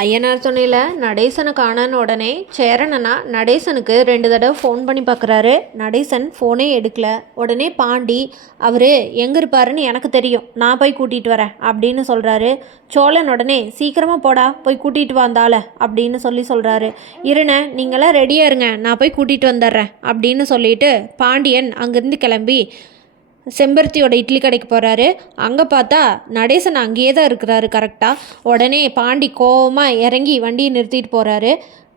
ஐயனார் துணையில் நடேசனை காணான்னு உடனே சேரனண்ணா நடேசனுக்கு 2 தடவை ஃபோன் பண்ணி பார்க்குறாரு. நடேசன் ஃபோனே எடுக்கல. உடனே பாண்டி அவர் எங்கே இருப்பாருன்னு எனக்கு தெரியும், நான் போய் கூட்டிகிட்டு வரேன் அப்படின்னு சொல்கிறாரு. சோழன் உடனே சீக்கிரமாக போடா, போய் கூட்டிகிட்டு வந்தால அப்படின்னு சொல்கிறாரு. இருண்ணே, நீங்களாம் ரெடியாக இருங்க, நான் போய் கூட்டிகிட்டு வந்துடுறேன் அப்படின்னு சொல்லிட்டு பாண்டியன் அங்கேருந்து கிளம்பி செம்பருத்தியோட இட்லி கடைக்கு போகிறாரு. அங்கே பார்த்தா நடேசன் அங்கேயே தான் இருக்கிறாரு கரெக்டாக. உடனே பாண்டி கோவமாக இறங்கி வண்டியை நிறுத்திட்டு போகிறாரு.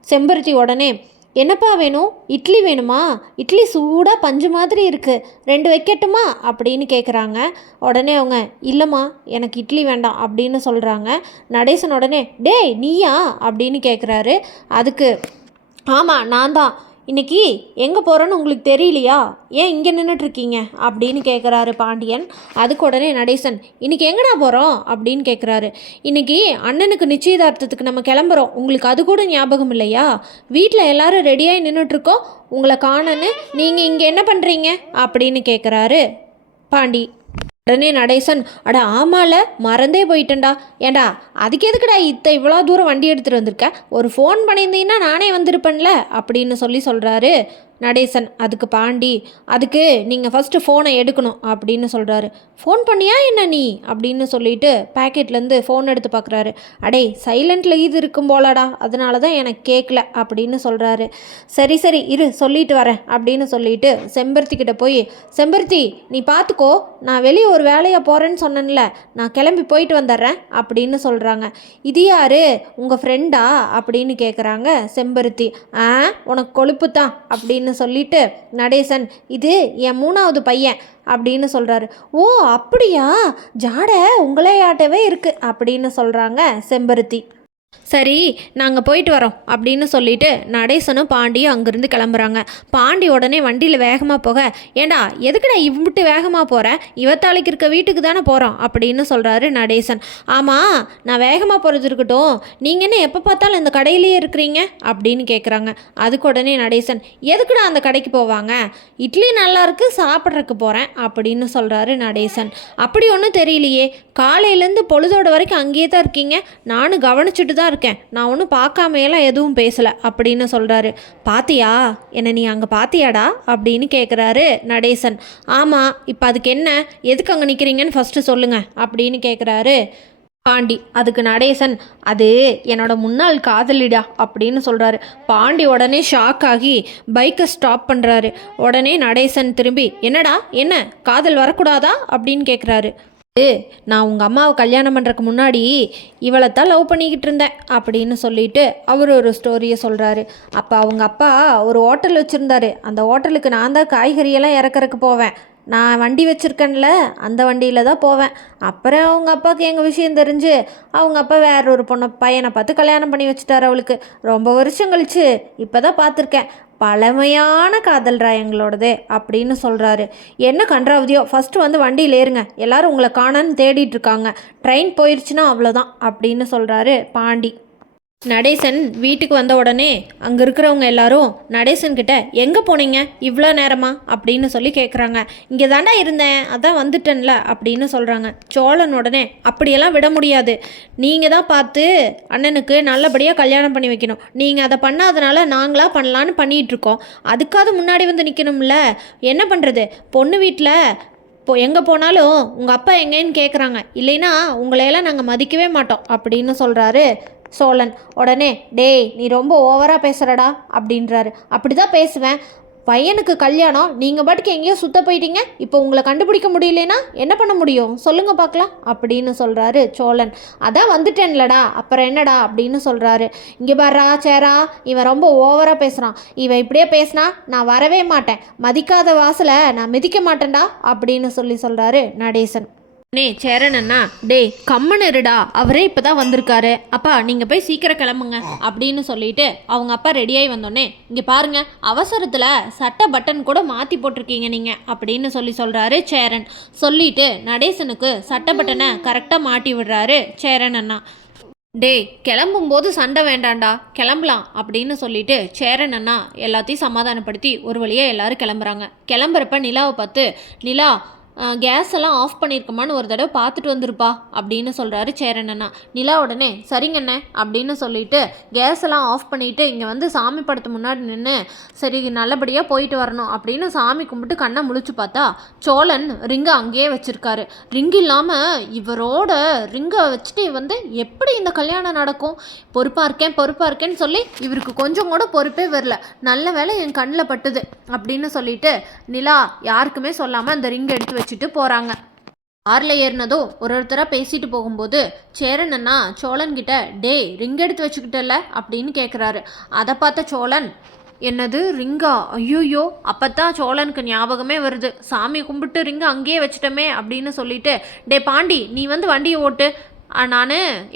செம்பருத்தி உடனே, என்னப்பா வேணும்? இட்லி வேணுமா? இட்லி சூடாக பஞ்சு மாதிரி இருக்குது, 2 வைக்கட்டுமா அப்படின்னு கேட்குறாங்க. உடனே அவங்க, இல்லைம்மா எனக்கு இட்லி வேண்டாம் அப்படின்னு சொல்கிறாங்க. நடேசன் உடனே, டேய் நீயா அப்படின்னு கேட்குறாரு. அதுக்கு, ஆமாம் நான் தான். இன்றைக்கி எங்கே போகிறோன்னு உங்களுக்கு தெரியலையா? ஏன் இங்கே நின்றுட்டுருக்கீங்க அப்படின்னு கேட்குறாரு பாண்டியன். அதுக்கு உடனே நடேசன், இன்றைக்கி எங்கடா போகிறோம் அப்படின்னு கேட்குறாரு. இன்றைக்கி அண்ணனுக்கு நிச்சயதார்த்தத்துக்கு நம்ம கிளம்புறோம், உங்களுக்கு அது கூட ஞாபகம் இல்லையா? வீட்டில் எல்லோரும் ரெடியாகி நின்றுட்டுருக்கோம், உங்களை காணன்னு நீங்கள் இங்கே என்ன பண்ணுறீங்க அப்படின்னு கேட்குறாரு பாண்டி. உடனே நடேசன், அட ஆமால மறந்தே போயிட்டேன்டா. ஏண்டா அதுக்கு எதுக்குடா இவ்வளோ தூரம் வண்டி எடுத்துகிட்டு வந்திருக்க? ஒரு ஃபோன் பண்ணியிருந்தீங்கன்னா நானே வந்திருப்பேன்ல அப்படின்னு சொல்கிறாரு நடேசன். அதுக்கு பாண்டி, அதுக்கு நீங்கள் ஃபஸ்ட்டு ஃபோனை எடுக்கணும் அப்படின்னு சொல்கிறாரு. ஃபோன் பண்ணியா என்ன நீ அப்படின்னு சொல்லிட்டு பேக்கெட்லேருந்து ஃபோன் எடுத்து பார்க்குறாரு. அடே சைலண்டில் இது இருக்கும் போலடா, அதனால தான் எனக்கு கேட்கல அப்படின்னு சொல்கிறாரு. சரி சரி இரு சொல்லிட்டு வரேன் அப்படின்னு சொல்லிட்டு செம்பருத்திக்கிட்ட போய், செம்பருத்தி நீ பார்த்துக்கோ, நான் வெளியே ஒரு வேலையாக போகிறேன்னு சொன்னேன்ல, நான் கிளம்பி போயிட்டு வந்துடுறேன் அப்படின்னு சொல்கிறாங்க. இது யாரு, உங்கள் ஃப்ரெண்டா அப்படின்னு கேட்குறாங்க செம்பருத்தி. உனக்கு கொழுப்பு தான் அப்படின்னு சொல்லிட்டு நடேசன், இது என் 3வது பையன் அப்படின்னு சொல்கிறாரு. ஓ அப்படியா, ஜாடை உங்களையாட்டவே இருக்குது அப்படின்னு சொல்கிறாங்க செம்பருத்தி. சரி நாங்கள் போயிட்டு வரோம் அப்படின்னு சொல்லிட்டு நடேசனும் பாண்டியும் அங்கேருந்து கிளம்புறாங்க. பாண்டி உடனே வண்டியில் வேகமாக போக, ஏண்டா எதுக்குடா இவ்விட்டு வேகமாக போகிறேன், இவத்தாளைக்கு இருக்க வீட்டுக்கு தானே போகிறோம் அப்படின்னு சொல்கிறாரு நடேசன். ஆமாம் நான் வேகமாக போகிறது இருக்கட்டும், நீங்கள் என்ன எப்போ பார்த்தாலும் இந்த கடையிலேயே இருக்கிறீங்க அப்படின்னு கேட்குறாங்க. அதுக்கு உடனே நடேசன், எதுக்குடா அந்த கடைக்கு போவாங்க, இட்லி நல்லா இருக்குது சாப்பிட்றதுக்கு போகிறேன் அப்படின்னு சொல்கிறாரு நடேசன். அப்படி ஒன்றும் தெரியலையே, காலையிலேருந்து பொழுதோட வரைக்கும் அங்கேயே தான் இருக்கீங்க, நானும் கவனிச்சுட்டு தான் இருக்கேன், நான் ஒன்றும் பார்க்காமையெல்லாம் எதுவும் பேசலை அப்படின்னு சொல்கிறாரு. பாத்தியா என்ன, நீ அங்கே பாத்தியாடா அப்படின்னு கேட்குறாரு நடேசன். ஆமாம், இப்போ அதுக்கு என்ன, எதுக்கு அங்கே நிற்கிறீங்கன்னு ஃபஸ்ட்டு சொல்லுங்கள் அப்படின்னு கேட்குறாரு பாண்டி. அதுக்கு நடேசன், அது என்னோட முன்னாள் காதலிடா அப்படின்னு சொல்கிறாரு. பாண்டி உடனே ஷாக் ஆகி பைக்கை ஸ்டாப் பண்ணுறாரு. உடனே நடேசன் திரும்பி, என்னடா என்ன காதல் வரக்கூடாதா அப்படின்னு கேட்குறாரு. நான் உங்கள் அம்மாவை கல்யாணம் பண்ணுறதுக்கு முன்னாடி இவளைத்தான் லவ் பண்ணிக்கிட்டு இருந்தேன் அப்படின்னு சொல்லிட்டு அவர் ஒரு ஸ்டோரியை சொல்கிறாரு. அப்போ அவங்க அப்பா ஒரு ஹோட்டல் வச்சுருந்தாரு. அந்த ஹோட்டலுக்கு நான் தான் காய்கறியெல்லாம் இறக்கறக்கு போவேன், நான் வண்டி வச்சுருக்கேன்ல அந்த வண்டியில் தான் போவேன். அப்புறம் அவங்க அப்பாவுக்கு எங்கள் விஷயம் தெரிஞ்சு அவங்க அப்பா வேற ஒரு பையனை பார்த்து கல்யாணம் பண்ணி வச்சுட்டார் அவளுக்கு. ரொம்ப வருஷம் கழிச்சு இப்போ தான் பார்த்துருக்கேன், பழமையான காதல்ரா எங்களோடதே அப்படின்னு சொல்கிறாரு. என்ன கன்றாவதியோ, ஃபஸ்ட்டு வந்து வண்டியில் ஏறுங்க, எல்லோரும் உங்களை காணான்னு தேடிட்டுருக்காங்க, ட்ரெயின் போயிடுச்சுன்னா அவ்வளோதான் அப்படின்னு சொல்கிறாரு பாண்டி. நடேசன் வீட்டுக்கு வந்த உடனே அங்கே இருக்கிறவங்க எல்லாரும் நடேசன்கிட்ட, எங்கே போனீங்க இவ்வளோ நேரமா அப்படின்னு சொல்லி கேட்குறாங்க. இங்கே தாண்டா இருந்தேன், அதான் வந்துட்டேன்ல அப்படின்னு சொல்கிறாங்க. சோழன் உடனே, அப்படியெல்லாம் விட முடியாது, நீங்கள் தான் பார்த்து அண்ணனுக்கு நல்லபடியாக கல்யாணம் பண்ணி வைக்கணும், நீங்கள் அதை பண்ணாதனால நாங்களாக பண்ணலான்னு பண்ணிகிட்ருக்கோம், அதுக்காவது முன்னாடி வந்து நிற்கணும்ல, என்ன பண்ணுறது, பொண்ணு வீட்டில் எங்கே போனாலும் உங்கள் அப்பா எங்கேன்னு கேட்குறாங்க, இல்லைன்னா உங்களையெல்லாம் நாங்கள் மதிக்கவே மாட்டோம் அப்படின்னு சொல்கிறாரு சோழன். உடனே, டேய் நீ ரொம்ப ஓவராக பேசுகிறடா அப்படின்றாரு. அப்படி தான் பேசுவேன், பையனுக்கு கல்யாணம், நீங்கள் பாட்டுக்கு எங்கேயோ சுத்த போயிட்டீங்க, இப்போ உங்களை கண்டுபிடிக்க முடியலனா என்ன பண்ண முடியும் சொல்லுங்கள் பார்க்கலாம் அப்படின்னு சொல்கிறாரு சோழன். அதான் வந்துட்டேன்லடா அப்புறம் என்னடா அப்படின்னு சொல்கிறாரு. இங்கே பாரா சேரா, இவன் ரொம்ப ஓவராக பேசுகிறான், இவன் இப்படியே பேசினா நான் வரவே மாட்டேன், மதிக்காத வாசலை நான் மிதிக்க மாட்டேன்டா அப்படின்னு சொல்கிறாரு நடேசன். சேரனண்ணா, டேய் கம்மன் இருடா, அவரே இப்போ தான் வந்திருக்காரு, அப்பா நீங்கள் போய் சீக்கிரம் கிளம்புங்க அப்படின்னு சொல்லிட்டு அவங்க அப்பா ரெடியாகி வந்தோடனே, இங்கே பாருங்கள் அவசரத்தில் சட்டை பட்டன் கூட மாற்றி போட்டிருக்கீங்க நீங்கள் அப்படின்னு சொல்கிறாரு சேரன். சொல்லிட்டு நடேசனுக்கு சட்டை பட்டனை கரெக்டாக மாட்டி விடுறாரு சேரன் அண்ணா. டேய் கிளம்பும்போது சண்டை வேண்டாண்டா, கிளம்பலாம் அப்படின்னு சொல்லிட்டு சேரன் அண்ணா எல்லாத்தையும் சமாதானப்படுத்தி ஒரு வழியாக எல்லோரும் கிளம்புறாங்க. கிளம்புறப்ப நிலாவை பார்த்து, நிலா கேஸ் எல்லாம் ஆஃப் பண்ணியிருக்கோமான்னு ஒரு தடவை பார்த்துட்டு வந்துருப்பா அப்படின்னு சொல்கிறாரு சேரண்ணா. நிலா உடனே சரிங்கண்ணே அப்படின்னு சொல்லிட்டு கேஸ் எல்லாம் ஆஃப் பண்ணிவிட்டு இங்கே வந்து சாமி படத்து முன்னாடி நின்று சரி நல்லபடியாக போயிட்டு வரணும் அப்படின்னு சாமி கும்பிட்டு கண்ணை முழிச்சு பார்த்தா சோழன் ரிங்கை அங்கேயே வச்சுருக்காரு. ரிங் இல்லாமல் இவரோட ரிங்கை வச்சுட்டு வந்து எப்படி இந்த கல்யாணம் நடக்கும்? பொறுப்பாக இருக்கேன்னு சொல்லி இவருக்கு கொஞ்சம் கூட பொறுப்பே வரல. நல்ல வேளை என் கண்ணில் பட்டுது அப்படின்னு சொல்லிட்டு நிலா யாருக்குமே சொல்லாமல் அந்த ரிங்கை எடுத்து வச்சுட்டு போகிறாங்க. காரில் ஏறினதும் ஒருத்தராக பேசிட்டு போகும்போது சேரண்ணா சோழன்கிட்ட டேய் ரிங் எடுத்து வச்சுக்கிட்டல அப்படின்னு கேட்குறாரு. அதை பார்த்த சோழன் என்னது ரிங்கா? ஐயோயோ! அப்போத்தான் சோழனுக்கு ஞாபகமே வருது, சாமி கும்பிட்டு ரிங்கை அங்கேயே வச்சுட்டோமே அப்படின்னு சொல்லிட்டு டே பாண்டி நீ வந்து வண்டியை ஓட்டு,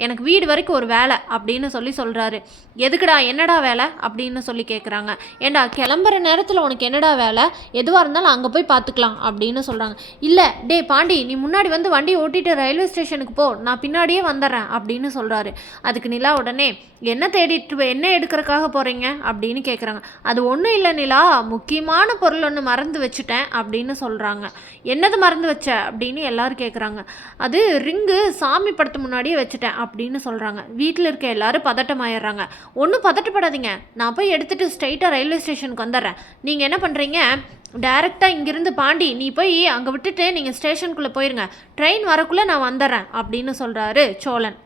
எனக்கு வீடு வரைக்கும் ஒரு வேலை அப்படின்னு சொல்கிறாரு. எதுக்குடா என்னடா வேலை அப்படின்னு சொல்லி கேட்குறாங்க. ஏண்டா கிளம்புற நேரத்தில் உனக்கு என்னடா வேலை? எதுவாக இருந்தாலும் அங்கே போய் பார்த்துக்கலாம் அப்படின்னு சொல்கிறாங்க. இல்லை டே பாண்டி நீ முன்னாடி வந்து வண்டியை ஓட்டிட்டு ரயில்வே ஸ்டேஷனுக்கு போ, நான் பின்னாடியே வந்துடுறேன் அப்படின்னு சொல்கிறாரு. அதுக்கு நிலா உடனே என்ன தேடிட்டு என்ன எடுக்கிறதுக்காக போகிறீங்க அப்படின்னு கேட்குறாங்க. அது ஒன்றும் இல்லை நிலா, முக்கியமான பொருள் ஒன்று மறந்து வச்சுட்டேன் அப்படின்னு சொல்கிறாங்க. என்னது மறந்து வச்ச அப்படின்னு எல்லாரும் கேட்குறாங்க. அது ரிங்கு சாமி படத்து முன்னாடியே வச்சுட்டேன் அப்படின்னு சொல்கிறாங்க. வீட்டில் இருக்க எல்லாரும் பதட்டமாயிடுறாங்க. ஒன்றும் பதட்டப்படாதீங்க, நான் போய் எடுத்துகிட்டு ஸ்ட்ரைட்டாக ரயில்வே ஸ்டேஷனுக்கு வந்துடுறேன். நீங்கள் என்ன பண்ணுறீங்க, டைரெக்டாக இங்கேருந்து பாண்டி நீ போய் அங்கே விட்டுட்டு நீங்கள் ஸ்டேஷனுக்குள்ளே போயிருங்க, ட்ரெயின் வரக்குள்ளே நான் வந்துடுறேன் அப்படின்னு சொல்கிறாரு சோழன்.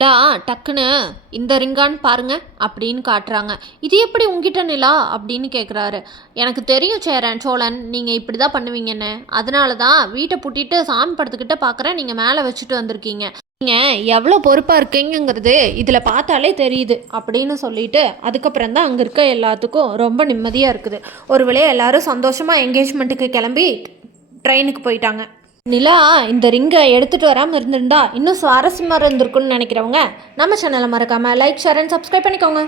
நிலா டக்குன்னு இந்த ரிங்கான்னு பாருங்க அப்படின்னு காட்டுறாங்க. இது எப்படி உங்ககிட்ட நிலா அப்படின்னு கேட்குறாரு. எனக்கு தெரியும் சோழன் நீங்கள் இப்படி தான் பண்ணுவீங்கன்னு, அதனால தான் வீட்டை பூட்டிட்டு சாமி படத்துக்கிட்ட பார்க்குறேன் நீங்கள் மேலே வச்சுட்டு வந்திருக்கீங்க. நீங்கள் எவ்வளோ பொறுப்பாக இருக்கீங்கிறது இதில் பார்த்தாலே தெரியுது அப்படின்னு சொல்லிட்டு அதுக்கப்புறம் தான் அங்கே இருக்க எல்லாத்துக்கும் ரொம்ப நிம்மதியாக இருக்குது. ஒரு வேளையை எல்லாரும் சந்தோஷமாக என்கேஜ்மெண்ட்டுக்கு கிளம்பி ட்ரெயினுக்கு போயிட்டாங்க. நிலா இந்த ரிங்கை எடுத்துகிட்டு வராமல் இருந்திருந்தா இன்னும் சுவாரஸ்யமாக இருந்திருக்குன்னு நினைக்கிறவங்க நம்ம சேனலை மறக்காமல் லைக் ஷேர் அண்ட் சப்ஸ்கிரைப் பண்ணிக்கோங்க.